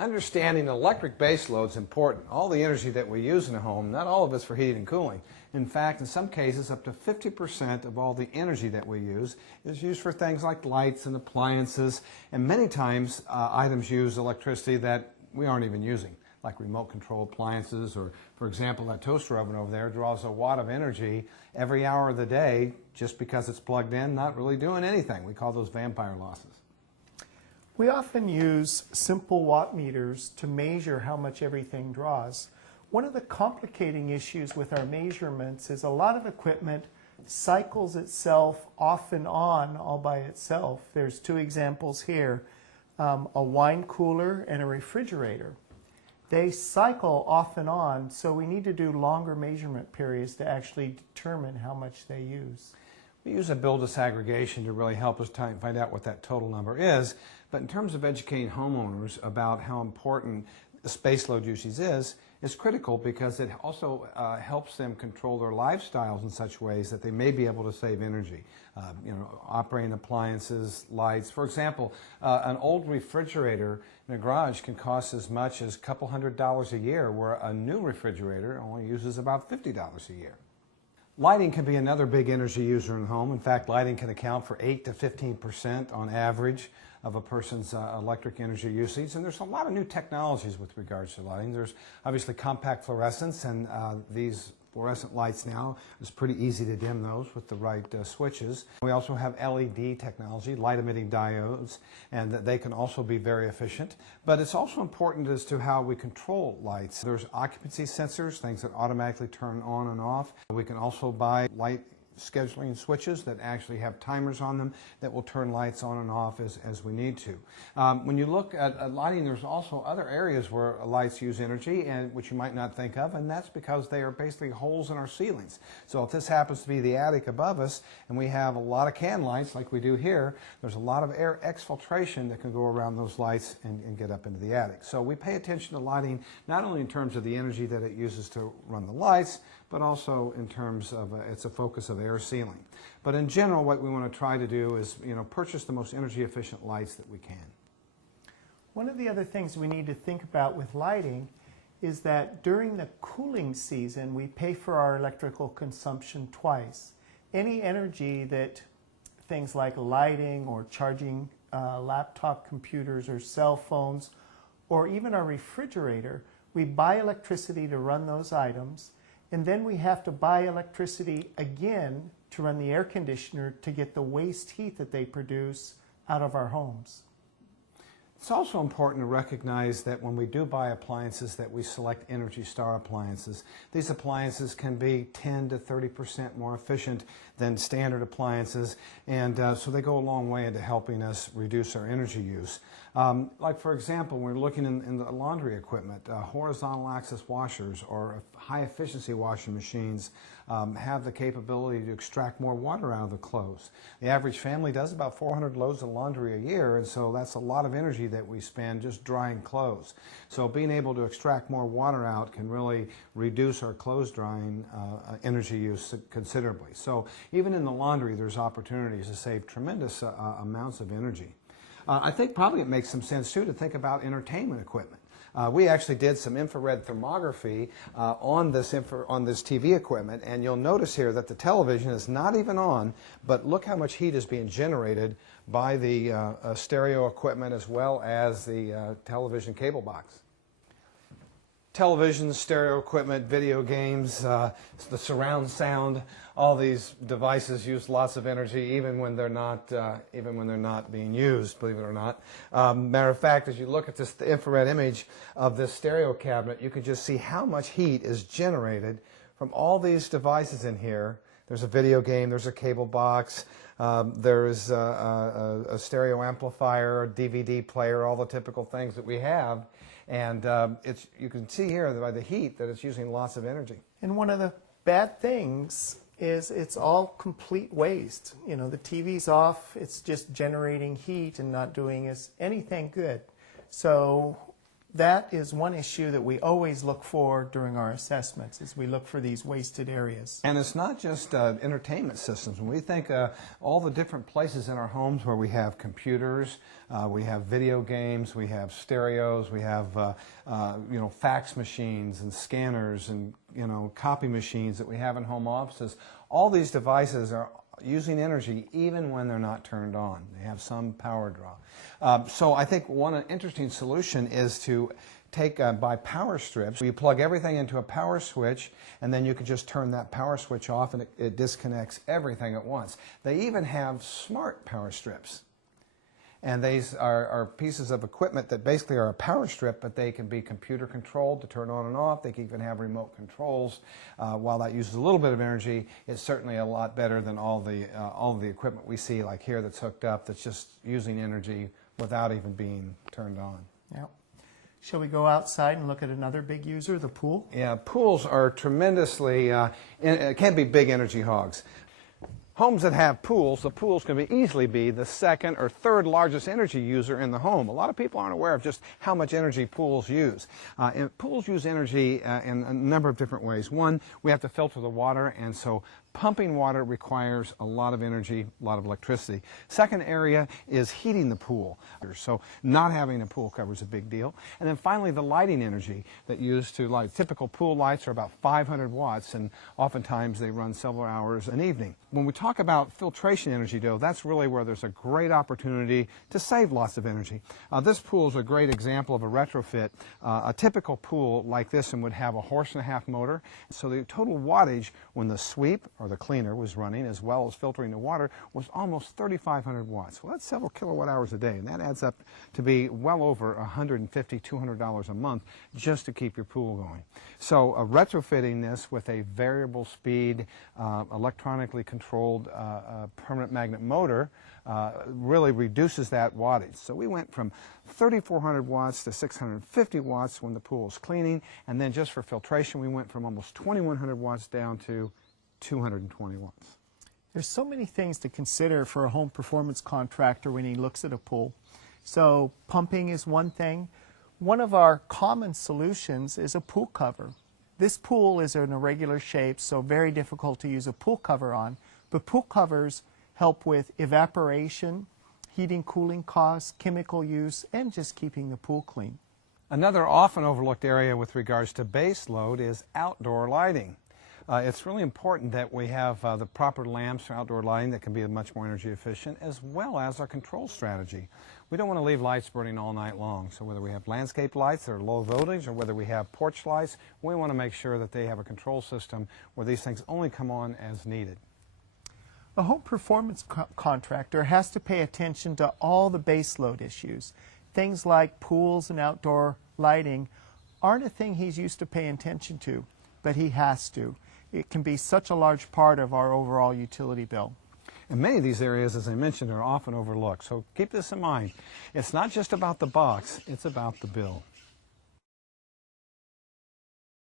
Understanding electric base load is important. All the energy that we use in a home, not all of it's for heating and cooling. In fact, in some cases, up to 50% of all the energy that we use is used for things like lights and appliances, and many times items use electricity that we aren't even using, like remote control appliances, or for example, that toaster oven over there draws a watt of energy every hour of the day just because it's plugged in, not really doing anything. We call those vampire losses. We often use simple watt meters to measure how much everything draws. One of the complicating issues with our measurements is a lot of equipment cycles itself off and on all by itself. There's two examples here, a wine cooler and a refrigerator. They cycle off and on, so we need to do longer measurement periods to actually determine how much they use. We use a bill disaggregation to really help us find out what that total number is. But in terms of educating homeowners about how important the space load usage is critical because it also helps them control their lifestyles in such ways that they may be able to save energy. Operating appliances, lights. For example, an old refrigerator in a garage can cost as much as a couple $100s a year, where a new refrigerator only uses about $50 a year. Lighting can be another big energy user in the home. In fact, lighting can account for 8 to 15% on average of a person's electric energy usage. And there's a lot of new technologies with regards to lighting. There's obviously compact fluorescence, and these fluorescent lights now, it's pretty easy to dim those with the right switches. We also have LED technology, light emitting diodes, and they can also be very efficient. But it's also important as to how we control lights. There's occupancy sensors, things that automatically turn on and off. We can also buy light scheduling switches that actually have timers on them that will turn lights on and off as we need to. When you look at lighting, there's also other areas where lights use energy, and which you might not think of, and that's because they are basically holes in our ceilings. So if this happens to be the attic above us and we have a lot of can lights like we do here, there's a lot of air exfiltration that can go around those lights and get up into the attic. So we pay attention to lighting not only in terms of the energy that it uses to run the lights, but also in terms of it's a focus of air sealing. But in general, what we want to try to do is purchase the most energy efficient lights that we can. One of the other things we need to think about with lighting is that during the cooling season, we pay for our electrical consumption twice. Any energy that things like lighting or charging laptop computers or cell phones, or even our refrigerator, we buy electricity to run those items, and then we have to buy electricity again to run the air conditioner to get the waste heat that they produce out of our homes. It's also important to recognize that when we do buy appliances that we select Energy Star appliances. These appliances can be 10 to 30% more efficient than standard appliances, and so they go a long way into helping us reduce our energy use. Like for example, when we're looking in the laundry equipment, horizontal axis washers or high efficiency washing machines have the capability to extract more water out of the clothes. The average family does about 400 loads of laundry a year, and so that's a lot of energy that we spend just drying clothes. So being able to extract more water out can really reduce our clothes drying energy use considerably. So even in the laundry, there's opportunities to save tremendous amounts of energy. I think probably it makes some sense too to think about entertainment equipment. We actually did some infrared thermography on this TV equipment, and you'll notice here that the television is not even on, but look how much heat is being generated by the stereo equipment as well as the television cable box. Television, stereo equipment, video games, the surround sound, all these devices use lots of energy even when they're not being used, believe it or not. Matter of fact, as you look at this infrared image of this stereo cabinet, you can just see how much heat is generated from all these devices in here. There's a video game, there's a cable box, there's a stereo amplifier, a DVD player, all the typical things that we have. And you can see here by the heat that it's using lots of energy. And one of the bad things is it's all complete waste. You know, the TV's off, it's just generating heat and not doing us anything good. So that is one issue that we always look for during our assessments, is we look for these wasted areas. And it's not just entertainment systems. When we think all the different places in our homes where we have computers, we have video games, we have stereos, we have fax machines and scanners and copy machines that we have in home offices. All these devices are using energy even when they're not turned on. They have some power draw. So I think one interesting solution is to take by power strips. You plug everything into a power switch, and then you can just turn that power switch off, and it disconnects everything at once. They even have smart power strips. And these are pieces of equipment that basically are a power strip, but they can be computer controlled to turn on and off. They can even have remote controls. While that uses a little bit of energy, it's certainly a lot better than all of the equipment we see like here that's hooked up, that's just using energy without even being turned on. Yeah. Shall we go outside and look at another big user, the pool? Yeah, pools are tremendously, can be big energy hogs. Homes that have pools, the pools can easily be the second or third largest energy user in the home. A lot of people aren't aware of just how much energy pools use. And pools use energy in a number of different ways. One, we have to filter the water, and so pumping water requires a lot of energy, a lot of electricity. Second area is heating the pool. So not having a pool cover is a big deal. And then finally, the lighting energy that used to light. Typical pool lights are about 500 watts, and oftentimes they run several hours an evening. When we talk about filtration energy, though, that's really where there's a great opportunity to save lots of energy. This pool is a great example of a retrofit. A typical pool like this one would have a 1.5-horse motor. So the total wattage when the sweep or the cleaner was running, as well as filtering the water, was almost 3,500 watts. Well, that's several kilowatt hours a day, and that adds up to be well over $150, $200 a month just to keep your pool going. So retrofitting this with a variable speed, electronically controlled permanent magnet motor really reduces that wattage. So we went from 3,400 watts to 650 watts when the pool was cleaning, and then just for filtration we went from almost 2,100 watts down to 220 watts. There's so many things to consider for a home performance contractor when he looks at a pool. So pumping is one thing. One of our common solutions is a pool cover. This pool is an irregular shape, so very difficult to use a pool cover on, but pool covers help with evaporation, heating, cooling costs, chemical use, and just keeping the pool clean. Another often overlooked area with regards to base load is outdoor lighting. It's really important that we have the proper lamps for outdoor lighting that can be much more energy efficient, as well as our control strategy. We don't want to leave lights burning all night long, so whether we have landscape lights that are low voltage or whether we have porch lights, we want to make sure that they have a control system where these things only come on as needed. A home performance contractor has to pay attention to all the base load issues. Things like pools and outdoor lighting aren't a thing he's used to paying attention to, but he has to. It can be such a large part of our overall utility bill. And many of these areas, as I mentioned, are often overlooked. So keep this in mind. It's not just about the box, it's about the bill.